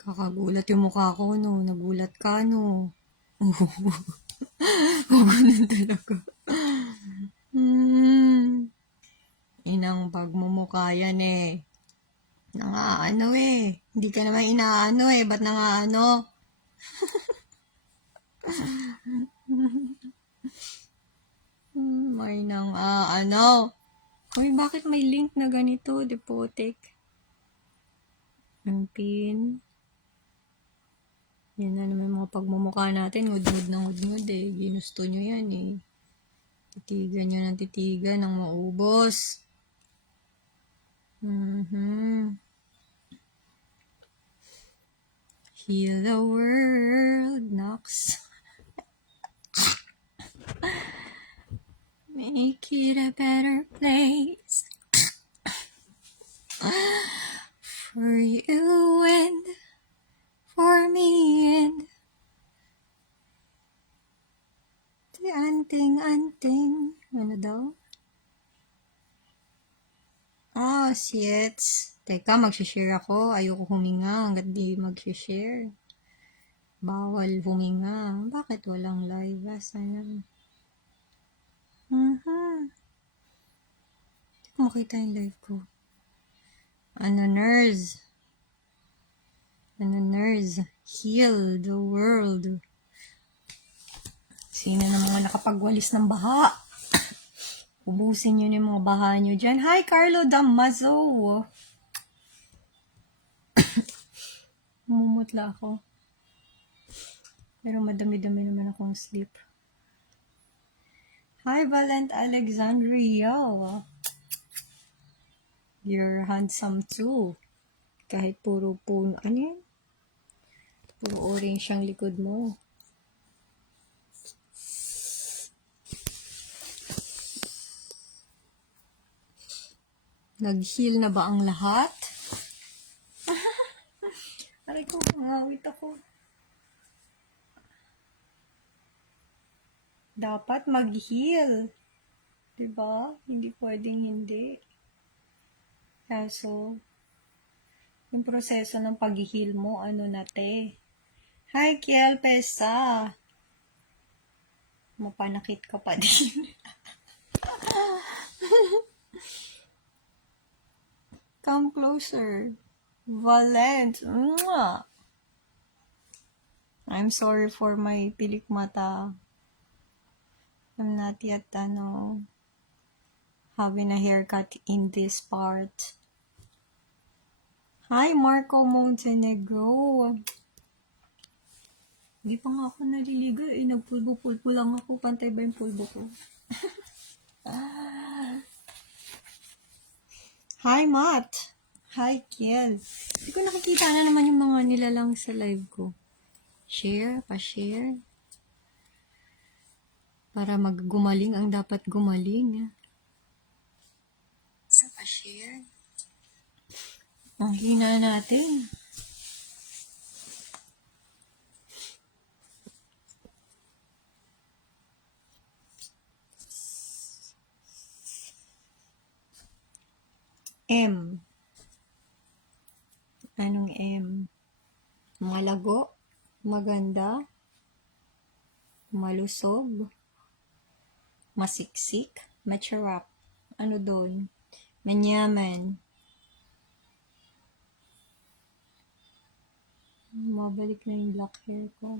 Kakagulat yung mukha ko, no? Nagulat ka, no? Ganun talaga. Inang pagmumukha yan eh. Nangaano eh. Hindi ka naman inaano eh. Ba't nangaano? May nang ano. Uy, bakit may link na ganito, Depotek? Ang pin. Yan na naman mga pagmumukha natin. Hudnud ng hudnud eh. Ginusto nyo yan eh. Titigan nyo ng titigan ng maubos. Heal the world, Nox. Make it a better place. For you and for me and the anting-anting. Ano daw? Shit. Teka, mag-share ako. Ayoko huminga hanggat di mag-share. Bawal huminga. Bakit walang live? Sana. Hindi ko makita yung live ko. Ano, nurse? Heal the world. Sino na mga nakapagwalis ng baha? Ubusin nyo yung mga baha nyo dyan. Hi, Carlo Damazo! Mumutla ako. Pero madami-dami naman akong sleep. Hi, Valent Alexandria! You're handsome too. Kahit puro puno. Ano yan? Puro orange ang likod mo. Nag-heal na ba ang lahat? Aray ko, mangawit ako. Dapat mag-heal. Diba? Hindi pwedeng hindi. Kaso, yung proseso ng pag-heal mo, ano na te? Hi, Kiel Pesa! Mapanakit ka pa din. Come closer. Valent. Mwah! I'm sorry for my pilik mata. I'm not yet, having a haircut in this part. Hi, Marco Montenegro. Hindi pa nga ako naliligo. Nagpulbo-pulbo lang ako. Pantay ba yung pulbo ko? Hi, Matt. Hi, Kiel. Hindi ko nakikita na naman yung mga nilalang sa live ko. Share, pa-share. Para maggumaling ang dapat gumaling. Sa pa-share. Ang hina natin. M. Anong M? Malago, maganda, malusog, masiksik, matsarap. Ano doon? Manyaman. Mabalik na yung black hair ko.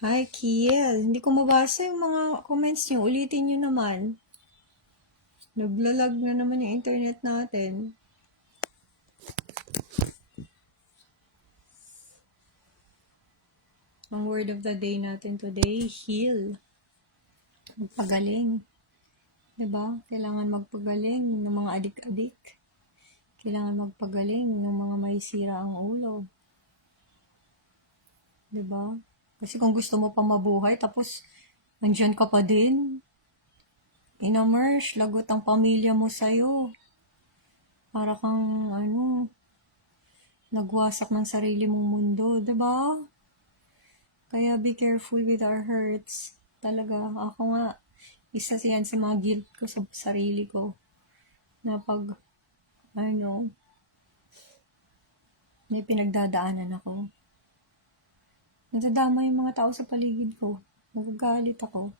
Hi, Kiel. Hindi ko mabasa yung mga comments niyo. Ulitin niyo naman. Naglalag na naman yung internet natin. Ang word of the day natin today, heal. Magpagaling. Diba? Kailangan magpagaling ng mga adik-adik. Kailangan magpagaling ng mga may sira ang ulo. Diba? Kasi kung gusto mo pa mabuhay, tapos andyan ka pa din, inamerge, lagot ang pamilya mo sa'yo. Para kang, nagwasak ng sarili mong mundo, diba? Kaya be careful with our hurts. Talaga, ako nga, isa siyan sa mga guilt ko sa sarili ko. Na pag, May pinagdadaanan ako. Nadadama yung mga tao sa paligid ko. Nagagalit ako.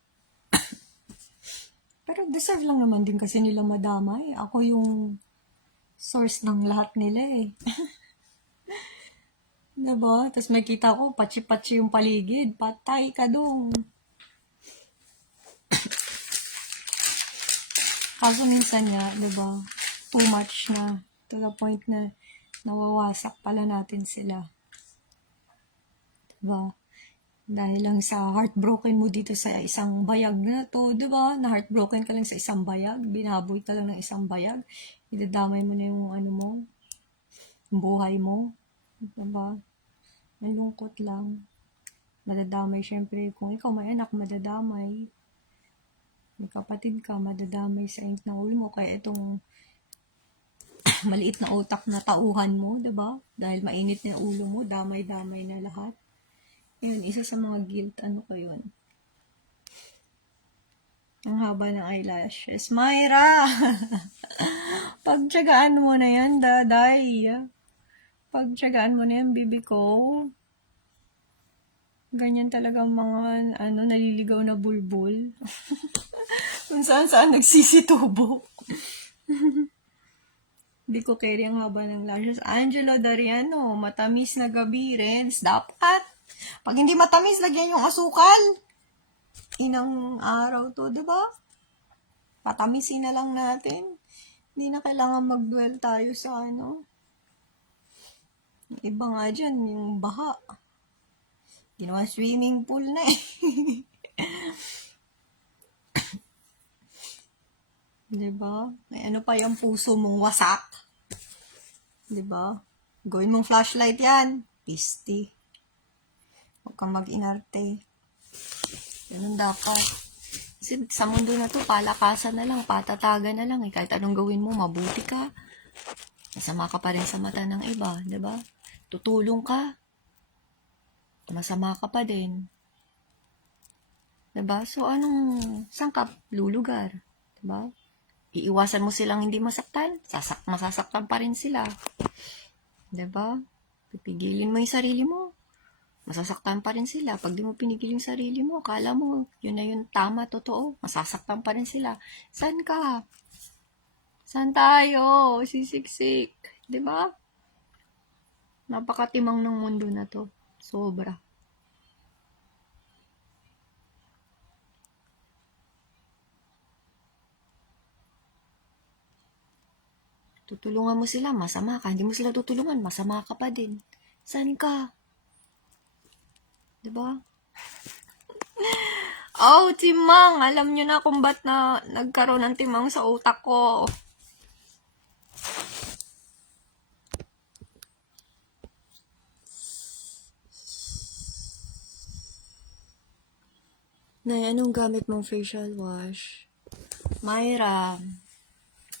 Pero deserve lang naman din kasi nila madamay. Ako yung source ng lahat nila eh. Diba? Tapos may kita ko, patsi-patsi yung paligid. Patay ka dong. Kaso minsan nga, diba? Too much na. To the point na nawawasak pala natin sila. Diba? Dahil lang sa heartbroken mo dito sa isang bayag na to, diba? Na heartbroken ka lang sa isang bayag. Binaboy ka lang ng isang bayag. Idadamay mo na yung ano mo. Yung buhay mo. Diba? Malungkot lang. Madadamay syempre. Kung ikaw may anak, madadamay. May kapatid ka, madadamay sa init ng ulo mo. Kaya itong maliit na utak na tauhan mo, diba? Dahil mainit na ulo mo, damay-damay na lahat. Yun, isa sa mga guilt, ano ko yun? Ang haba ng eyelashes. Myra! Pagtsagaan mo na yan, daday. Pagtsagaan mo na yan, bibi ko. Ganyan talaga mga, naliligaw na bulbul. Kung saan-saan nagsisitubo. Hindi ko carry ang haba ng lashes. Angelo Dariano, matamis na gabi, Renz. Dapat. Pag hindi matamis, lagyan yung asukal. Inang araw to, diba? Patamisin na lang natin. Hindi na kailangan mag-dwell tayo sa Iba nga dyan, yung baha. Ginawa swimming pool na eh. Diba? May ano pa yung puso mong wasak. Diba? Gawin mong flashlight yan. Pisti. Huwag kang mag-inarte. Ganun dapat. Kasi sa mundo na to, palakasan na lang, patatagan na lang. Kahit anong gawin mo, mabuti ka. Masama ka pa rin sa mata ng iba, diba? Tutulong ka. Masama ka pa din. Diba? So, saan ka lulugar? Diba? Iiwasan mo silang hindi masaktan, masasaktan pa rin sila. Diba? Pipigilin mo yung sarili mo, masasaktan pa rin sila. Pag di mo pinigil yung sarili mo, akala mo, yun na yung tama, totoo, masasaktan pa rin sila. Saan ka? Saan tayo? Sisiksik. Diba? Napakatimang ng mundo na to. Sobra. Tutulungan mo sila, masama ka. Hindi mo sila tutulungan, masama ka pa din. Saan ka? Diba? Oh, timang! Alam nyo na kung ba't na nagkaroon ng timang sa utak ko. Nay, anong gamit mong facial wash? Myra,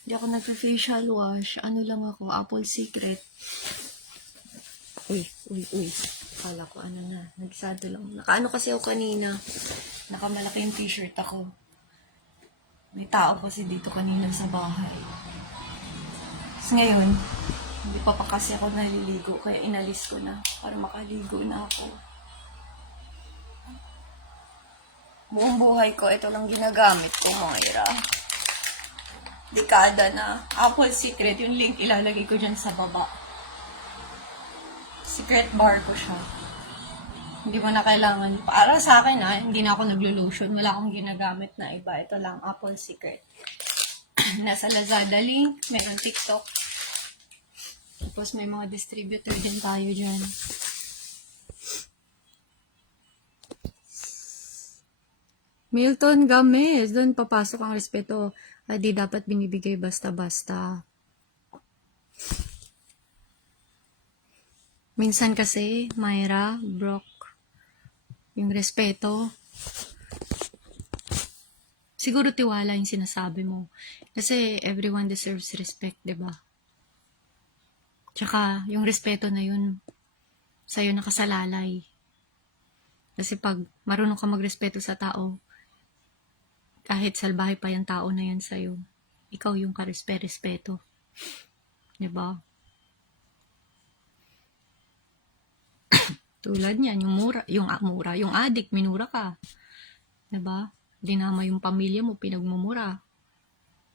hindi ako nagpa-facial wash. Ano lang ako, Apple Secret. Uy. Kala ko nagsado lang. Nakaano kasi ako kanina. Nakamalaki yung t-shirt ako. May tao kasi dito kanina sa bahay. Tapos ngayon, hindi pa kasi ako naliligo. Kaya inalis ko na para makaligo na ako. Buong buhay ko, ito lang ginagamit ko, Moira. Dekada na. Apple Secret, yung link ilalagay ko dyan sa baba. Secret bar ko siya. Hindi mo na kailangan. Para sa akin hindi na ako naglo-lotion. Wala akong ginagamit na iba. Ito lang, Apple Secret. Nasa Lazada link. Meron TikTok. Tapos may mga distributor din tayo dyan. Milton Games. Doon papasok ang respeto. Di dapat binibigay basta-basta. Minsan kasi, Myra, Brock, yung respeto, siguro tiwala yung sinasabi mo. Kasi everyone deserves respect, diba? Tsaka, yung respeto na yun, sa'yo nakasalalay. Kasi pag marunong ka magrespeto sa tao, kahit salbahe pa yung tao na yan sa'yo, ikaw yung karespeto. Diba? Tulad niyan, yung addict, minura ka. 'Di ba? Dinama yung pamilya mo, pinagmumura.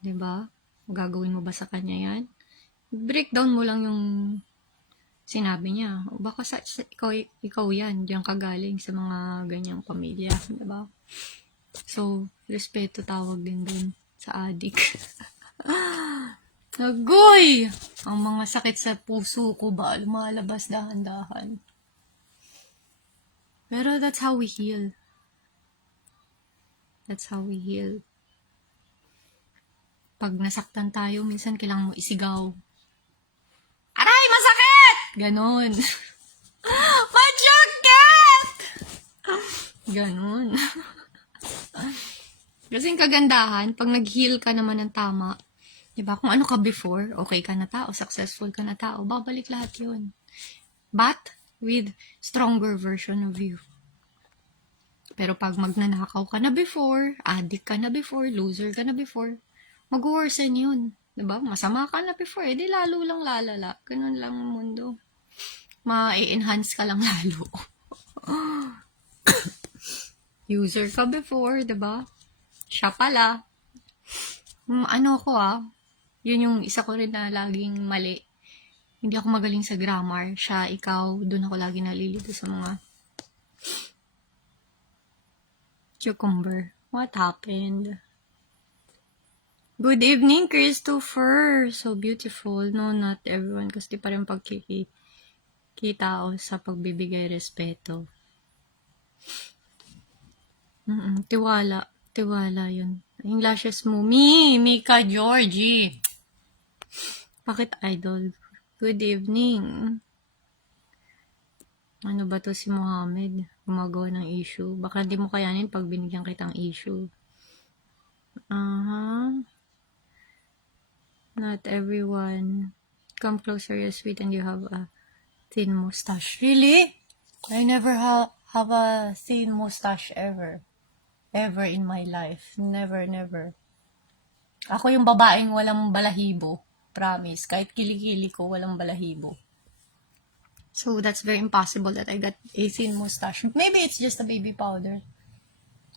'Di ba? Gagawin mo ba sa kanya yan? Breakdown mo lang yung sinabi niya. O baka ikaw yan, diyan ka galing sa mga ganyang pamilya. 'Di ba? So, respeto tawag din dun sa addict. Agoy! Ang mga sakit sa puso ko ba lumalabas dahan-dahan. Pero that's how we heal. That's how we heal. Pag nasaktan tayo, minsan kailangan mo isigaw. Aray, masakit! Ganon. Masakit! Ganon. Kasi yung kagandahan, pag nag-heal ka naman ng tama, diba? Kung ano ka before, okay ka na tao, successful ka na tao, babalik lahat yun. But, with stronger version of you. Pero pag magnanakaw ka na before, addict ka na before, loser ka na before, mag-worsen yun. Diba? Masama ka na before, edi lalo lang lalala. Ganun lang ang mundo. Ma-enhance ka lang lalo. User ka before, diba? Siya pala. Ano ko yun yung isa ko rin na laging mali. Hindi ako magaling sa grammar. Siya, ikaw, dun ako lagi nalilito sa mga cucumber. What happened? Good evening, Christopher. So beautiful. No, not everyone. Kasi di pa rin pagkikita o sa pagbibigay respeto. Tiwala. Tiwala yun. Yung lashes mo. Mika Georgie. Bakit idol? Good evening. Ano ba to si Mohammed? Gumagawa ng issue. Baka di mo kayanin pag binigyan kitang issue. Not everyone. Come closer, you're sweet and you have a thin mustache. Really? I never have a thin mustache ever. Ever in my life. Never, never. Ako yung babaeng walang balahibo. Promise. Kahit kilikili ko, walang balahibo. So, that's very impossible that I got a thin mustache. Maybe it's just a baby powder.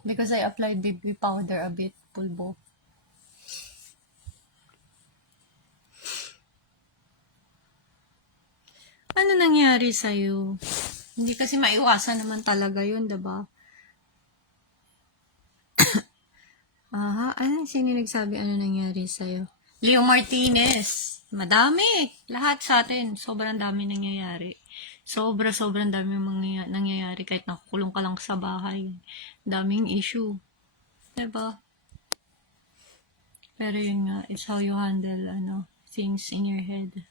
Because I applied baby powder a bit, pulbo. Ano nangyari sa'yo? Hindi kasi maiwasan naman talaga yun, diba? Sino nagsabi ano nangyari sa'yo? Leo Martinez. Madami. Lahat sa atin. Sobrang dami nangyayari. Sobrang dami nangyayari kahit nakukulong ka lang sa bahay. Daming issue. Diba? Pero yun nga, it's how you handle things in your head.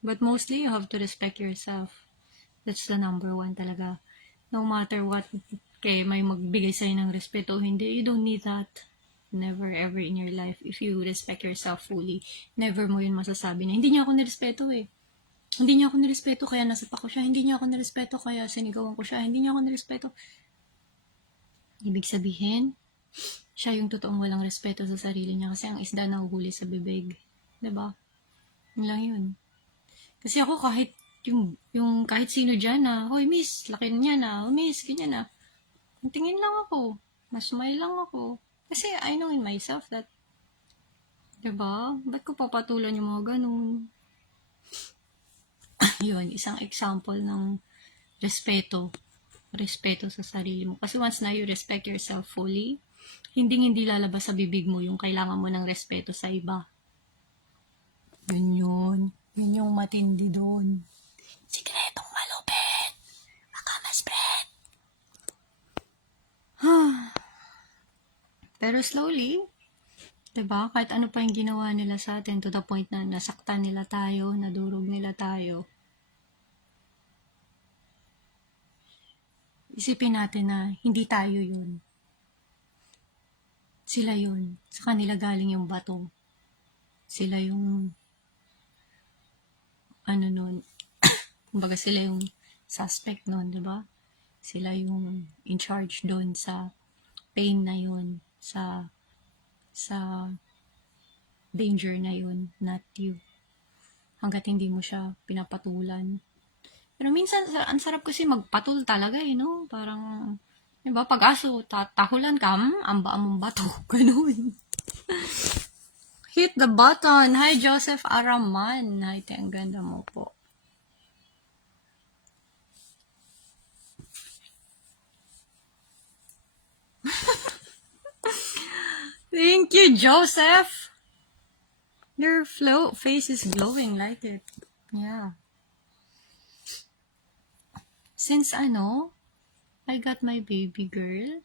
But mostly, you have to respect yourself. That's the number one talaga. No matter what, kaya may magbigay sa'yo ng respeto o hindi, you don't need that. Never ever in your life. If you respect yourself fully, never mo yun masasabi na, hindi niya ako nirespeto Hindi niya ako nirespeto kaya nasapak ko siya. Hindi niya ako nirespeto kaya sinigawan ko siya. Hindi niya ako nirespeto. Ibig sabihin, siya yung totoong walang respeto sa sarili niya kasi ang isda nahuhuli sa bibig. Diba? Yun lang yun. Kasi ako kahit yung kahit sino dyan hoy miss, laki niya na, oh miss, ganyan na. Tingin lang ako, masmile lang ako. Kasi I know in myself that, diba? Ba't ko papatulan yung mga ganun? Yun, isang example ng respeto. Respeto sa sarili mo. Kasi once na you respect yourself fully, hindi lalabas sa bibig mo yung kailangan mo ng respeto sa iba. Yun yung matindi doon. Sikretong malupit. Baka ma-spread. Pero slowly, diba? Kahit ano pa yung ginawa nila sa atin to the point na nasaktan nila tayo, nadurog nila tayo. Isipin natin na hindi tayo yun. Sila yun. Sa kanila galing yung bato. Sila yung nun. Kumbaga sila yung suspect nun, diba? Sila yung in charge doon sa pain na yun, sa danger na yun, not you. Hanggat hindi mo siya pinapatulan, Pero minsan, ang sarap kasi magpatul talaga eh, no? Parang, di ba, pag aso, tahulan ka, amba among bato. Ganun. Hit the button. Hi, Joseph Araman. Hi, te, ang ganda mo po. Thank you, Joseph. Your face is glowing, like it. Yeah. Since I got my baby girl,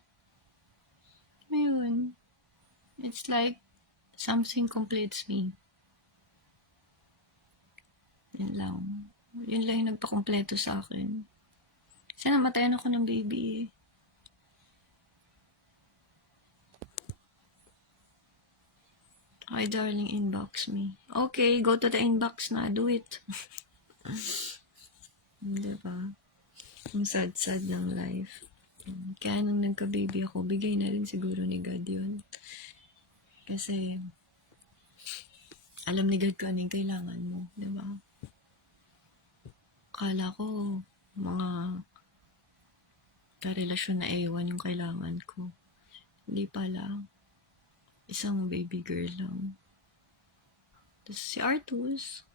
ayun, it's like something completes me. Yun lang. Yun lang yung nagpakompleto sa akin. Kasi namatayan ako ng baby eh. Hi, darling, inbox me. Okay, go to the inbox na. Do it. Diba? Ang sad-sad ng life. Kaya nung nagka-baby ako, bigay na rin siguro ni God yun. Kasi, alam ni God ko ano yung kailangan mo. Diba? Akala ko, mga karelasyon na ewan yung kailangan ko. Hindi pala. Isang baby girl lang. Tapos si Artus,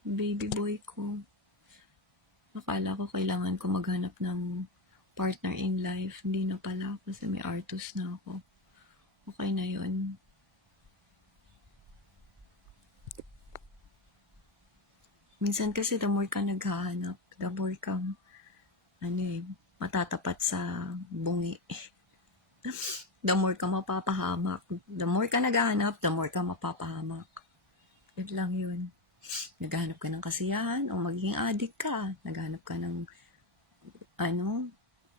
baby boy ko. Akala ko kailangan ko maghanap ng partner in life. Hindi na pala kasi may Artus na ako. Okay na yun. Minsan kasi the more ka naghahanap, the more kang matatapat sa bungi. The more ka mapapahamak. The more ka naghahanap, the more ka mapapahamak. Yun lang yun. Naghahanap ka ng kasiyahan o magiging addict ka. Naghahanap ka ng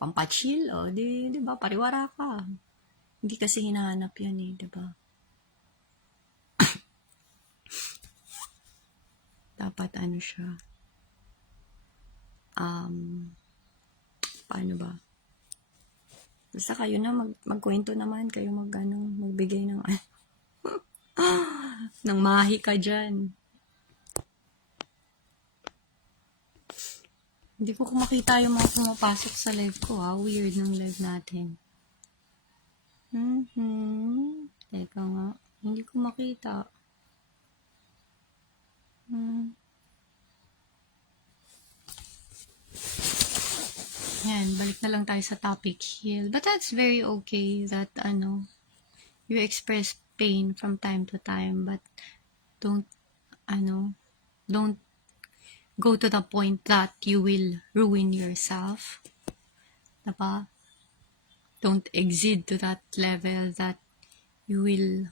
pampachill o di ba, pariwara ka. Hindi kasi hinahanap yan eh, di ba? Dapat siya. Paano ba? Basta kayo na magkwento naman, kayo magbigay ng ng mahi ka dyan. Hindi ko makita yung mga pumapasok sa live ko ha. Weird ng live natin. Teka nga. Hindi ko makita. Yan, balik na lang tayo sa topic heal. But that's very okay that you express pain from time to time, but don't go to the point that you will ruin yourself. Diba? Don't exceed to that level that you will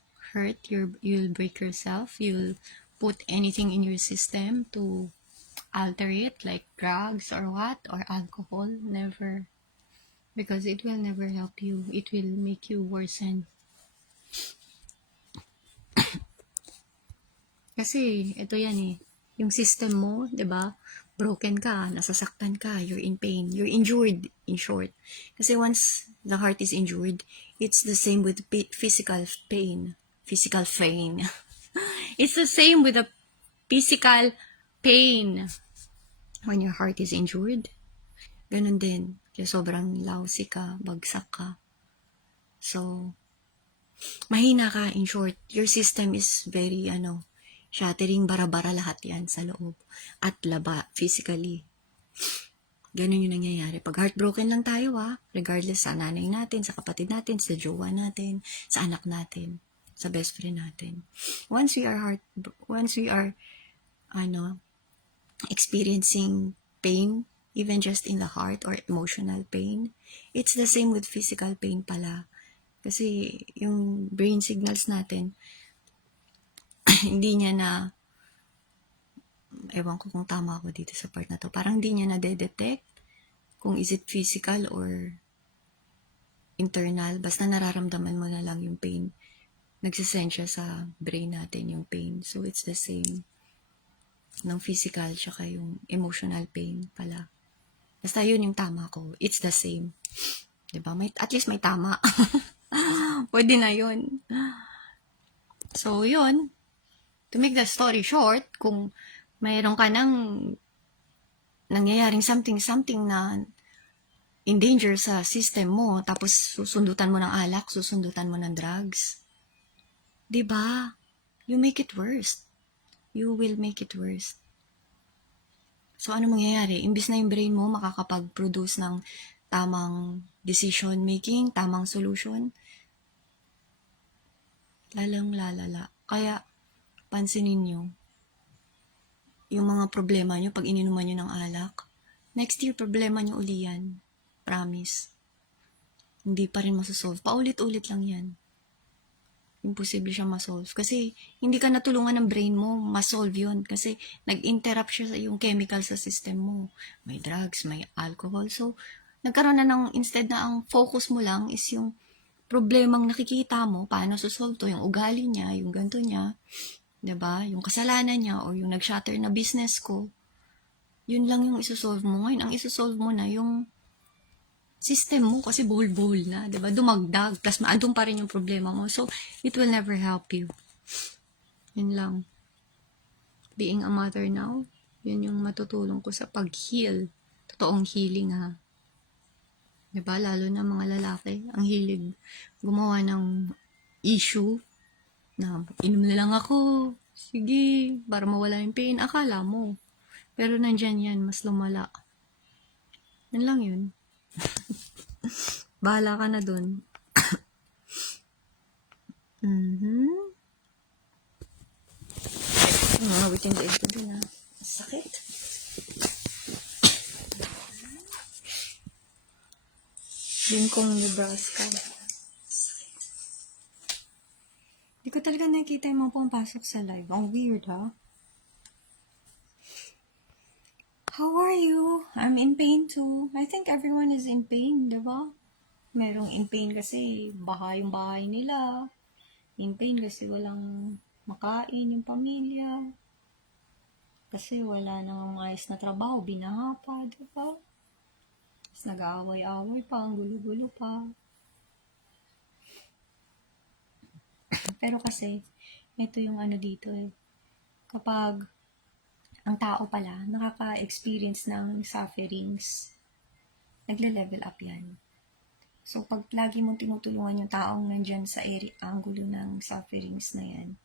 you'll break yourself, you'll put anything in your system to alter it, like drugs or alcohol. Never. Because it will never help you. It will make you worsen. Kasi, ito yan eh. Yung system mo, diba? Broken ka, nasasaktan ka, you're in pain, you're injured, in short. Kasi once the heart is injured, it's the same with physical pain. Physical pain. It's the same with the physical pain. When your heart is injured, ganun din. Kaya sobrang lousy ka, bagsak ka. So, mahina ka, in short. Your system is very, shattering, bara-bara lahat yan sa loob. At laba, physically. Ganun yung nangyayari. Pag heartbroken lang tayo regardless sa nanay natin, sa kapatid natin, sa jowa natin, sa anak natin, sa best friend natin. Once we are experiencing pain, even just in the heart or emotional pain, it's the same with physical pain pala. Kasi yung brain signals natin, hindi niya ewan ko kung tama ako dito sa part na to, parang hindi niya na-detect kung is it physical or internal, basta nararamdaman mo na lang yung pain. Nagsisend siya sa brain natin yung pain. So it's the same ng physical tsaka yung emotional pain pala. Basta yun yung tama ko. It's the same. Diba? At least may tama. Pwede na yun. So yun. To make the story short, kung mayroon ka ng nangyayaring something na in danger sa system mo, tapos susundutan mo ng alak, susundutan mo ng drugs. Diba? You make it worse. You will make it worse. So, ano mangyayari? Imbis na yung brain mo makakapag-produce ng tamang decision making, tamang solution, lalang lalala. Kaya, pansinin nyo, yung mga problema nyo pag ininuman nyo ng alak, next year problema nyo uli yan. Promise. Hindi pa rin masosolve. Paulit-ulit lang yan. Imposible siya masolve. Kasi hindi ka natulungan ng brain mo, masolve yun. Kasi nag-interrupt siya sa yung chemical sa system mo. May drugs, may alcohol. So, nagkaroon na ng, instead na ang focus mo lang is yung problemang nakikita mo, paano sosolve to, yung ugali niya, yung ganto niya, 'di ba? Yung kasalanan niya o yung nag-shatter na business ko. Yun lang yung isosolve mo. Ngayon, ang isosolve mo na yung system mo kasi buhol-buhol na, 'di ba? Dumagdag, plus maandun pa rin yung problema mo. So, it will never help you. Yun lang. Being a mother now, yun yung matutulong ko sa pag-heal. Totoong healing, ha. 'Di ba? Lalo na mga lalaki, ang hilig gumawa ng issue na inom na lang ako. Sige, para mawala yung pain. Akala mo. Pero nandyan yan, mas lumala. Yan lang yun. Bahala ka na dun. Mawitin daig ko din, ha. Sakit. Bingkong Nebraska. Hindi ko talaga nakikita yung mga pumapasok sa live. Ang weird, ha? How are you? I'm in pain too. I think everyone is in pain, diba? Merong in pain kasi baha yung bahay nila. In pain kasi walang makain yung pamilya. Kasi wala nang maayos na trabaho, binaha pa, diba? Tapos nag-aaway-aaway pa, ang gulo-gulo pa. Pero kasi, ito yung ano dito eh. Kapag ang tao pala nakaka-experience ng sufferings, nagle-level up yan. So, pag lagi mong tinutulungan yung taong nandyan sa angulo ng sufferings na yan,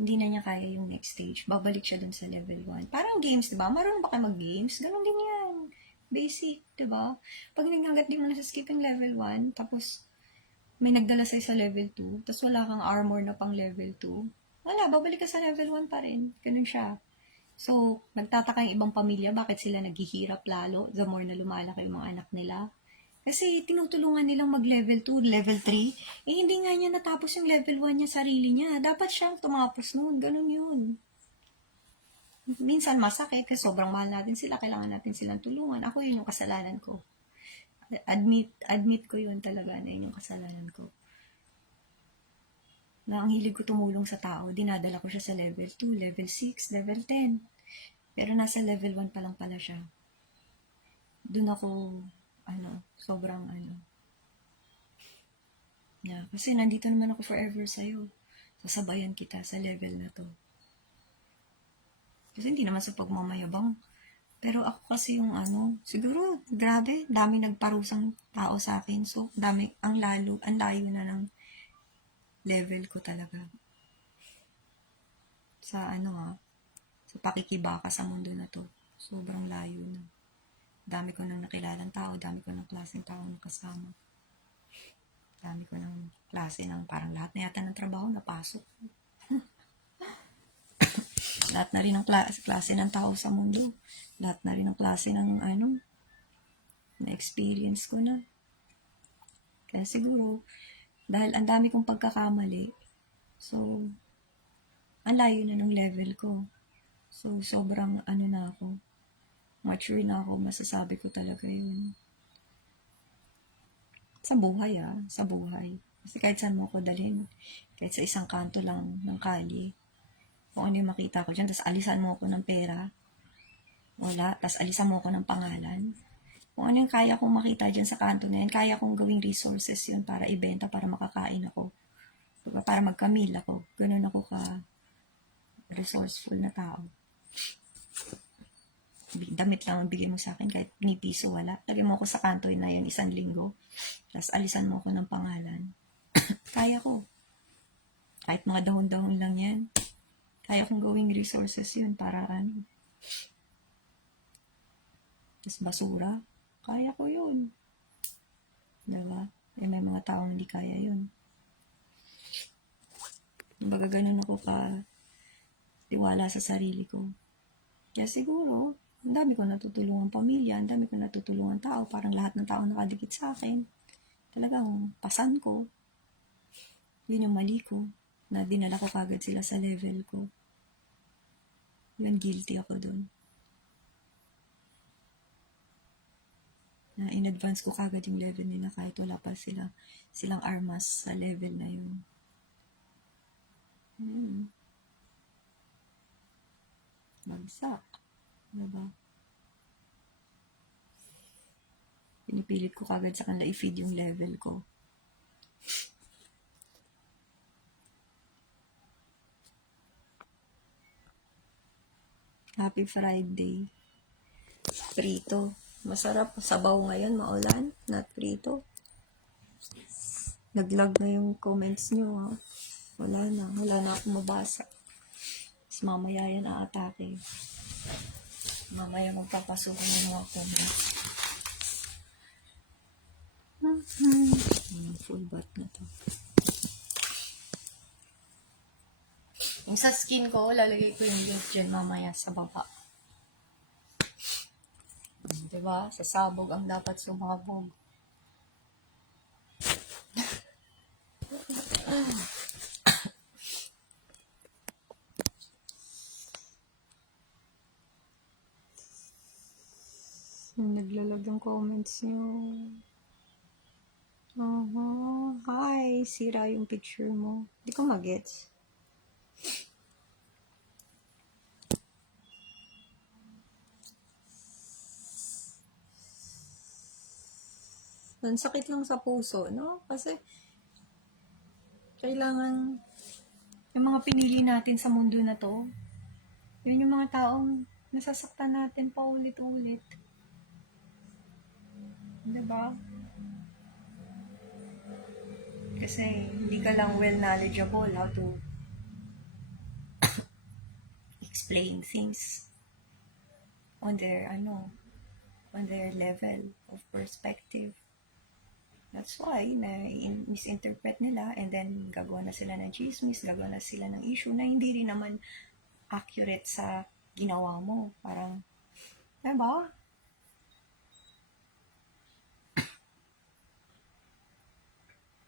hindi na niya kaya yung next stage. Babalik siya dun sa level 1. Parang games, diba? Marunong ba kayo mag-games? Ganon din yan. Basic, diba? Pag naghagat din mo na sa skipping level 1, tapos may nagdala sa'yo sa level 2, tapos wala kang armor na pang level 2, wala, babalik ka sa level 1 pa rin. Ganun siya. So, nagtataka yung ibang pamilya, bakit sila naghihirap lalo the more na lumalaki yung mga anak nila. Kasi tinutulungan nilang mag-level 2, level 3. Eh, hindi nga niya natapos yung level 1 niya, sarili niya. Dapat siyang tumapos noon. Ganun yun. Minsan masakit kasi sobrang mahal natin sila. Kailangan natin silang tulungan. Ako yun yung kasalanan ko. Admit ko yun talaga na yun yung kasalanan ko. Na ang hilig ko tumulong sa tao, dinadala ko siya sa level 2, level 6, level 10. Pero nasa level 1 pa lang pala siya. Doon ako, sobrang Yeah, kasi nandito naman ako forever sa'yo. Sasabayan kita sa level na to. Kasi hindi naman sa pagmamayabang. Pero ako kasi yung siguro, grabe, dami nagparusang tao sa akin. So, ang layo na ng level ko talaga. Sa sa pakikibaka sa mundo na to. Sobrang layo na. Dami ko nang nakilalang tao, dami ko ng klaseng tao na kasama. Dami ko ng klase ng parang lahat na yata ng trabaho napasok. Lahat na rin ng klase ng tao sa mundo. Lahat na rin ng klase ng na-experience ko na. Kaya siguro, dahil ang dami kong pagkakamali, so, ang layo na ng level ko. So, sobrang na ako. Mature na ako, masasabi ko talaga yun. Sa buhay sa buhay. Kasi kahit saan mo ako dalhin, kahit sa isang kanto lang ng kalye, kung ano yung makita ko dyan, tapos alisan mo ako ng pera, wala, tapos alisan mo ako ng pangalan, kung ano yung kaya kong makita dyan sa kanto na yan, kaya kong gawing resources yun para ibenta, para makakain ako, diba? Para magkamil ako, ganun ako ka resourceful na tao. damit lang ang bigay mo sa akin, kahit ni piso wala. Lagyan mo ako sa kanto na yun 1 linggo. Tapos alisan mo ako ng pangalan. Kaya ko. Kahit mga dahon-dahon lang yan. Kaya kong gawing resources yun para ano. Tapos basura. Kaya ko yun. Diba? Eh, may mga taong hindi kaya yun. Baga ganun ako ka tiwala sa sarili ko. Kaya siguro, ang dami ko natutulungan pamilya, ang dami ko natutulungan tao, parang lahat ng tao nakadikit sa akin. Talagang pasan ko. Yun yung mali ko, na dinala ko kagad sila sa level ko. Yun, guilty ako dun. Na in advance ko kagad yung level nila kahit wala pa silang armas sa level na yun. Bagsak. Diba? Pinipilit ko kagad sa kanila i-feed yung level ko. Happy Friday. Prito. Masarap. Sabaw ngayon, maulan. Not prito. Naglag na yung comments nyo, ha? Wala na akong mabasa. Tapos mamaya yan aatake. Mamaya magpapasukan yung mga comments. Full bath na to. Yung sa skin ko, lalagay ko yung link dyan mamaya sa baba. Diba? Sa sabog ang dapat sumabog. Naglalag ang comments nyo. Hi, sira yung picture mo. Di ko magets. Ang sakit lang sa puso, no? Kasi kailangan yung mga pinili natin sa mundo na to, yun yung mga taong nasasaktan natin pa ulit-ulit. Diba? Kasi hindi ka lang well knowledgeable how to explain things on their level of perspective. That's why misinterpret nila, and then gagawa na sila ng chismis, gagawa na sila ng issue na hindi rin naman accurate sa ginawa mo. Parang, diba?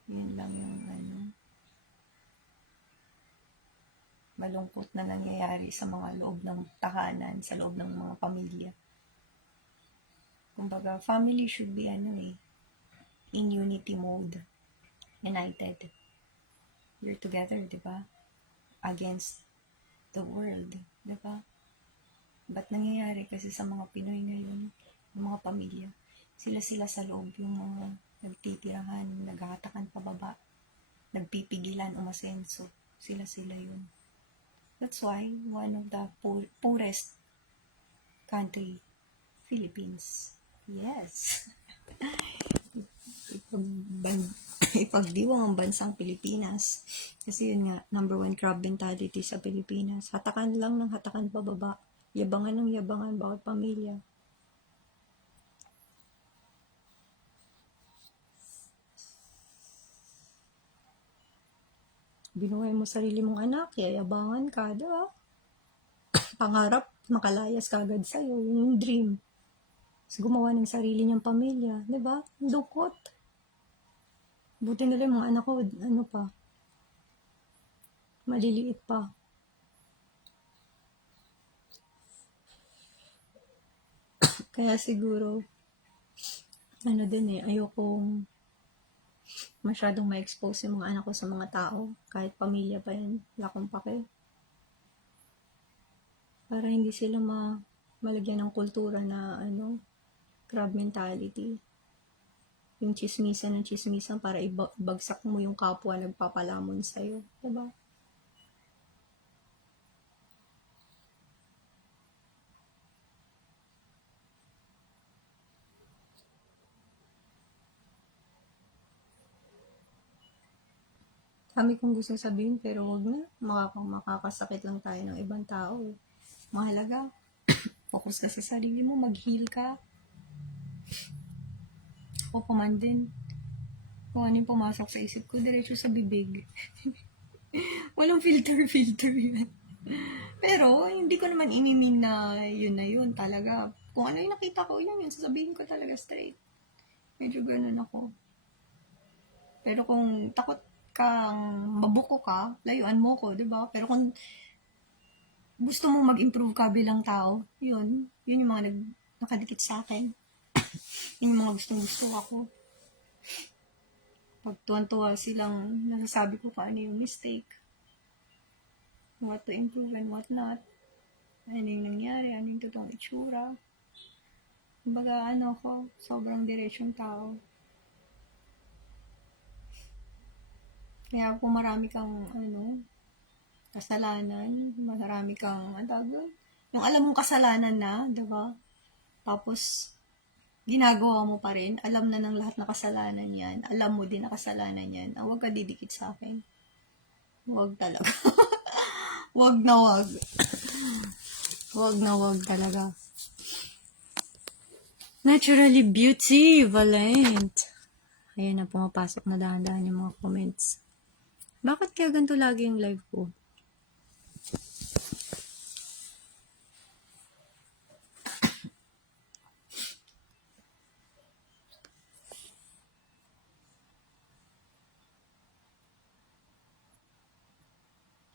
Yun lang yung malungkot na nangyayari sa mga loob ng tahanan, sa loob ng mga pamilya. Kumbaga, family should be in unity mode. United. You're together, diba? Against the world, diba? Ba't nangyayari kasi sa mga Pinoy ngayon, yung mga pamilya, sila sa loob yung mga nagtitirahan, naghahatakan pababa, nagpipigilan, umasenso. Sila yun. That's why one of the poorest country, Philippines. Yes. Ipagdiwang ang bansang Pilipinas. Kasi yun nga, #1 crab mentality sa Pilipinas. Hatakan lang ng hatakan pababa. Yabangan ng yabangan bawat pamilya. Binuhay mo sarili mong anak, yayabangan ka, diba? Pangarap, makalayas kagad sa'yo, yun yung dream. Tapos gumawa ng sarili niyang pamilya, diba? Dukot. Buti nila yung mga anak ko, maliliit pa. Kaya siguro, ayokong masyadong ma-expose yung mga anak ko sa mga tao, kahit pamilya pa yan, wala akong pake. Para hindi sila malagyan ng kultura na, crab mentality. Yung chismisan para ibagsak mo yung kapwa nagpapalamon sa'yo. Diba? Kami kung gusto sabihin, pero wag na. Makakasakit lang tayo ng ibang tao. Eh. Mahalaga, focus ka sa sarili mo, mag-heal ka. O pa man din. Kung ano yung pumasok sa isip ko, diretso sa bibig. Walang filter yan. Pero, hindi ko naman inimin na yun talaga. Kung ano yung nakita ko, yun, sasabihin ko talaga straight. Medyo ganun ako. Pero kung takot kang mabuko ka, layuan mo ko, di ba? Pero kung gusto mong mag-improve ka bilang tao, yun yung mga nakadikit sa akin. Yun yung mga gustong-gusto ako. Pag tuwan-tuwa silang nasasabi ko kung ano yung mistake, what to improve and what not, ano yung nangyari, ano yung totoong itsura. Kumbaga, ko, sobrang diretsyong tao. Kaya kung marami kang, kasalanan, marami kang, yung alam mong kasalanan na, diba? Tapos, ginagawa mo pa rin, alam na ng lahat na kasalanan yan, alam mo din na kasalanan yan, huwag ka didikit sa akin. Huwag talaga. Huwag na huwag. Huwag na huwag talaga. Naturally beauty, Valent. Ayan na, pumapasok na dahan-dahan yung mga comments. Bakit kaya ganito lagi yung live ko?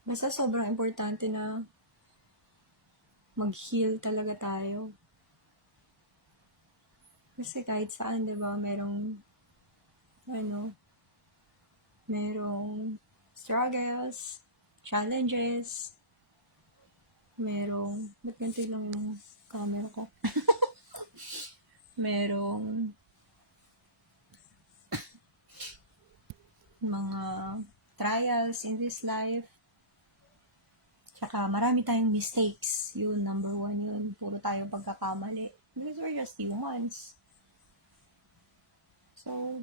Basta sobrang importante na mag-heal talaga tayo. Kasi kahit saan, di ba, merong struggles, challenges, ba't ganito lang yung camera ko? Merong mga trials in this life. Tsaka marami tayong mistakes. Yun, number 1 yun. Puro tayo pagkakamali. Because we're just humans. So,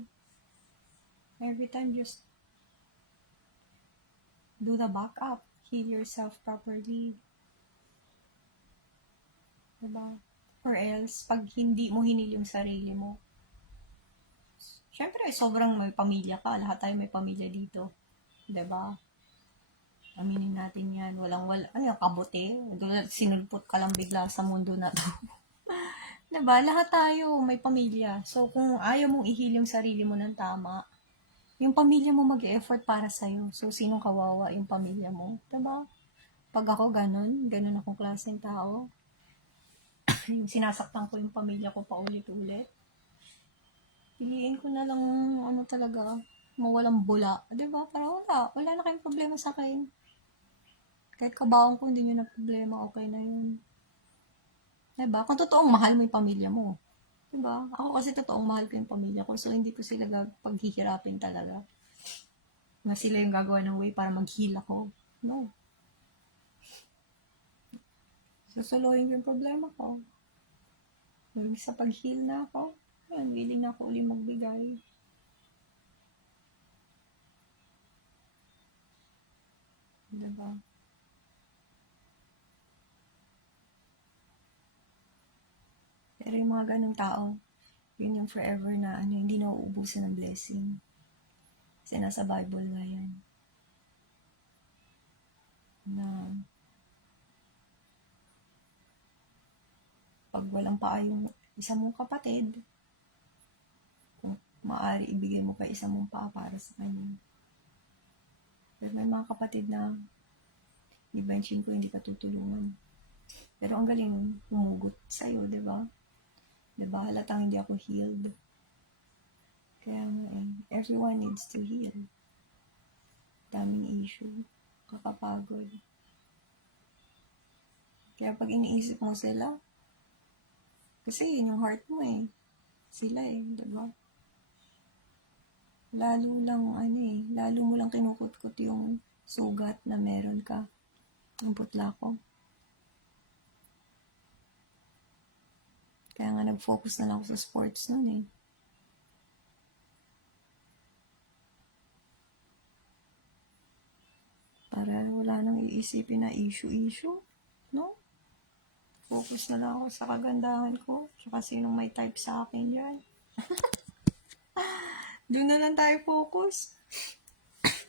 every time just do the backup. Heal yourself properly. Diba? Or else, pag hindi mo hinil yung sarili mo, syempre, sobrang may pamilya ka. Lahat tayo may pamilya dito. Diba? Aminin natin yan. Kabuti. Sinulpot ka lang bigla sa mundo na to. Diba? Lahat tayo may pamilya. So, kung ayaw mong ihil yung sarili mo ng tama, yung pamilya mo mag-e-effort para sa'yo. So, sinong kawawa yung pamilya mo? Diba? Pag ako ganun akong klaseng tao. Yung sinasaktan ko yung pamilya ko paulit-ulit. Piliin ko na lang, talaga, mawalang bula. Diba? Para wala na kayong problema sa akin. Kahit kabaong ko, hindi nyo na problema, okay na yun. Diba? Kung totoong mahal mo yung pamilya mo. Diba? Ako kasi totoong mahal ko yung pamilya ko, so hindi ko sila paghihirapin talaga. Na sila yung gagawa ng way para mag-heal ako. No. Susuluhin ko yung problema ko. Sa pag-heal na ako, willing na ako ulit magbigay. Diba? Pero yung mga ganong tao, yun yung forever na hindi na uubusan ng blessing. Kasi nasa Bible nga yan. Na pag walang paa yung isa mong kapatid, kung maaari ibigay mo pa isa mong paa para sa kanya. Pero may mga kapatid na i-benching ko, hindi ka tutulungan. Pero ang galing humugot sa'yo, diba? Diba? Halatang hindi ako healed. Kaya everyone needs to heal. Daming issue. Kakapagod. Kaya pag iniisip mo sila, kasi yun yung heart mo sila diba? Lalo mo lang kinukutkot yung sugat na meron ka. Ang putla ko. Kaya nga nag-focus na lang ako sa sports nun Para wala nang iisipin na issue, no? Focus na lang ako sa kagandahan ko, tsaka sinong may type sa akin dyan. Doon na lang tayo focus.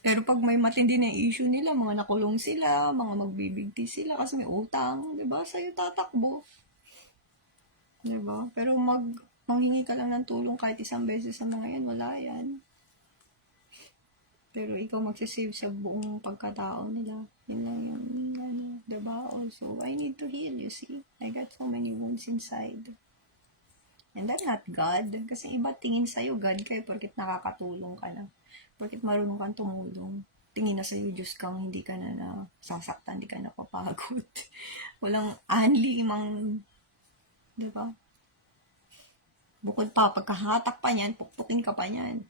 Pero pag may matindi na issue nila, mga nakulong sila, mga magbibigti sila kasi may utang, di ba? Sa'yo tatakbo. Di ba? Pero manghingi ka lang ng tulong kahit isang beses sa mga yan, wala yan. Pero ikaw magsasave sa buong pagkatao nila. Yun lang yung, ano, diba? Also, I need to heal, you see? I got so many wounds inside. And I'm not God. Kasi iba tingin sa'yo, God kayo, porkit nakakatulong ka na. Porkit marunong kang tumulong. Tingin na sa'yo, Diyos kang hindi ka na sasaktan, hindi ka na papagod. Walang anli, imang, diba? Bukod pa, pagkahatak pa niyan, pukpukin ka pa niyan.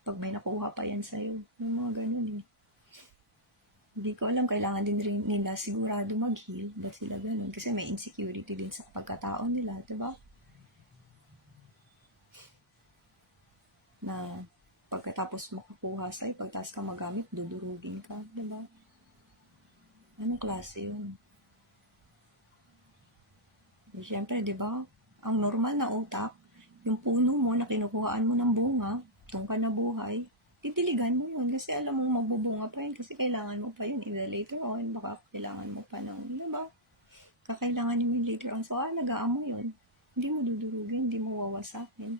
Pag may nakuha pa yan sa'yo. Yung mga ganun eh. Hindi ko alam, kailangan din rin nila sigurado mag-heal. Ba't sila ganun? Kasi may insecurity din sa pagkatao nila, diba? Na pagkatapos makakuha sa'yo, pagtas ka magamit, dudurugin ka, diba? Anong klase yun? Eh, siyempre, diba? Ang normal na utak, yung puno mo na kinukuhaan mo ng bunga, doon ka nabuhay, titiligan mo yun kasi alam mo magbubunga pa yun kasi kailangan mo pa yun either later on, baka kailangan mo pa ng, diba? Kakailangan mo yun later on, so alagaan mo yun. Hindi mo dudurugin, hindi mo wawasakin.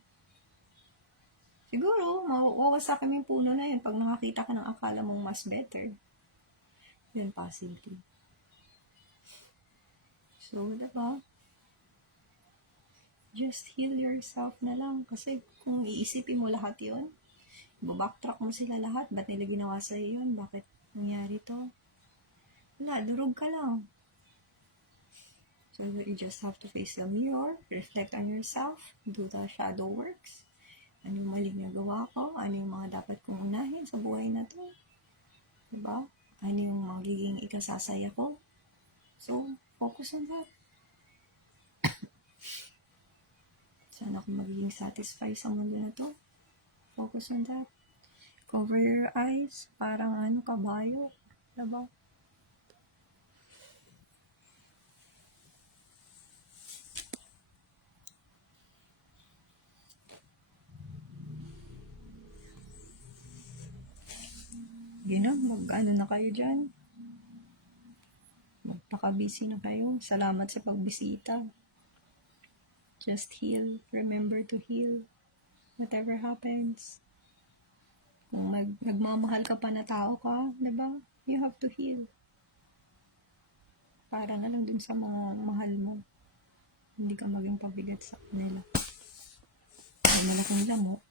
Siguro, mawawasakin mo yung puno na yun pag nakakita ka ng akala mong mas better. Yun, possibly. So, diba? Just heal yourself na lang. Kasi kung iisipin mo lahat yun, backtrack mo sila lahat. Ba't nila ginawa sa'yo yun? Bakit nangyari to? Wala, durog ka lang. So you just have to face the mirror, reflect on yourself, do the shadow works. Ano yung maling nagawa ko? Ano yung mga dapat kong unahin sa buhay na to? Diba? Ano yung magiging ikasasaya ko? So, focus on that. Saan ako magiging satisfied sa mundo na to? Focus on that. Cover your eyes. Parang kabayo. Diba? Mag-ano na kayo dyan. Magpaka-busy na kayo. Salamat sa pagbisita. Just heal. Remember to heal. Whatever happens. Kung nagmamahal ka pa na tao ka, diba? You have to heal. Para na lang dun sa mga mahal mo. Hindi ka maging pabigat sa kanila. Ay, malaking lamo.